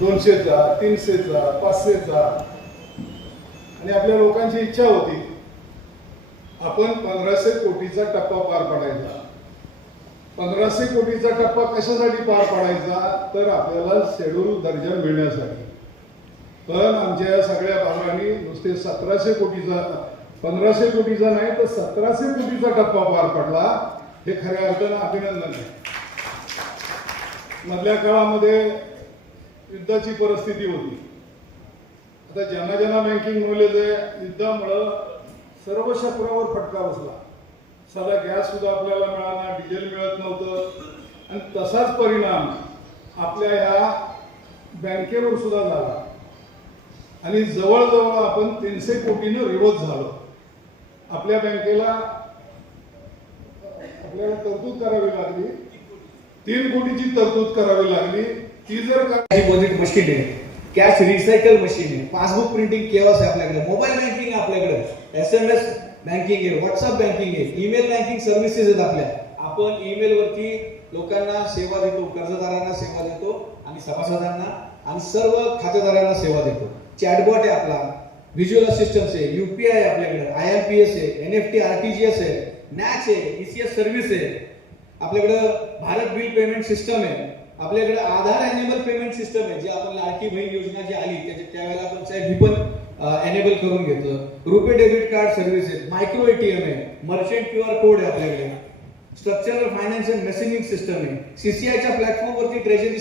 200चा 300चा 500चा आणि आपल्या लोकांची इच्छा होती आपण 1500 कोटीचा टप्पा पार पाडायचा. 1500 कोटीचा टप्पा कशासाठी पार पाडायचा तर आपल्याला शेड्यूल दर्जा मिळण्यासाठी. पण आमच्या सगळ्या भागांनी नुसते 1700 कोटीचा 1500 कोटीचा नाही तर 1700 कोटीचा टप्पा पार पडला. हे खऱ्या अर्थानं अभिनंदन आहे. मधल्या काळामध्ये युद्धाची परिस्थिती होती. आता ज्यांना ज्यांना बँकिंग नॉलेज आहे युद्धामुळं सर्व क्षेत्रावर फटका बसला. साधा गॅस सुद्धा आपल्याला मिळाला, डिझेल मिळत नव्हतं आणि तसाच परिणाम आपल्या ह्या बँकेवर सुद्धा झाला आणि जवळजवळ आपण 300 कोटीनं रिवर्स झालो. आपल्या बँकेला आपल्याला तरतूद करावी लागली, 3 कोटीची तरतूद करावी लागली. ती जर डिपॉझिट मशीन आहे, कॅश रिसायकल मशीन आहे, पासबुक प्रिंटिंग केवास आहे आपल्याकडे, मोबाईल बँकिंग आहे आपल्याकडे, SMS बँकिंग आहे, व्हॉट्सअप बँकिंग आहे, ईमेल बँकिंग सर्व्हिसेस आहेत आपल्या. आपण ईमेल वरती लोकांना सेवा देतो, कर्जदारांना सेवा देतो आणि सभासदांना आणि सर्व खातेदारांना सेवा देतो. चॅटबॉट आहे आपला, व्हिज्युअल असिस्टन्स आहे, UPI आहे आपल्याकडे, IMPS आहे, NFT RTGS आहे, NACH आहे, ECS सर्व्हिस आहे आपल्याकडे, भारत बिल पेमेंट सिस्टम आहे आपल्याकडे, आधार एनेबल पेमेंट सिस्टम आहे. जे आपण लाडकी बहीण योजना जी आली त्यावेळेला आपण साहेब ही पण एनेबल करून घेतलं. रुपे डेबिट कार्ड सर्व्हिस आहे, मायक्रो ATM आहे, मर्चंट QR कोड आहे आपल्याकडे, structural finance and messaging system आहे, CCI च्या प्लॅटफॉर्म वरती ट्रेजरी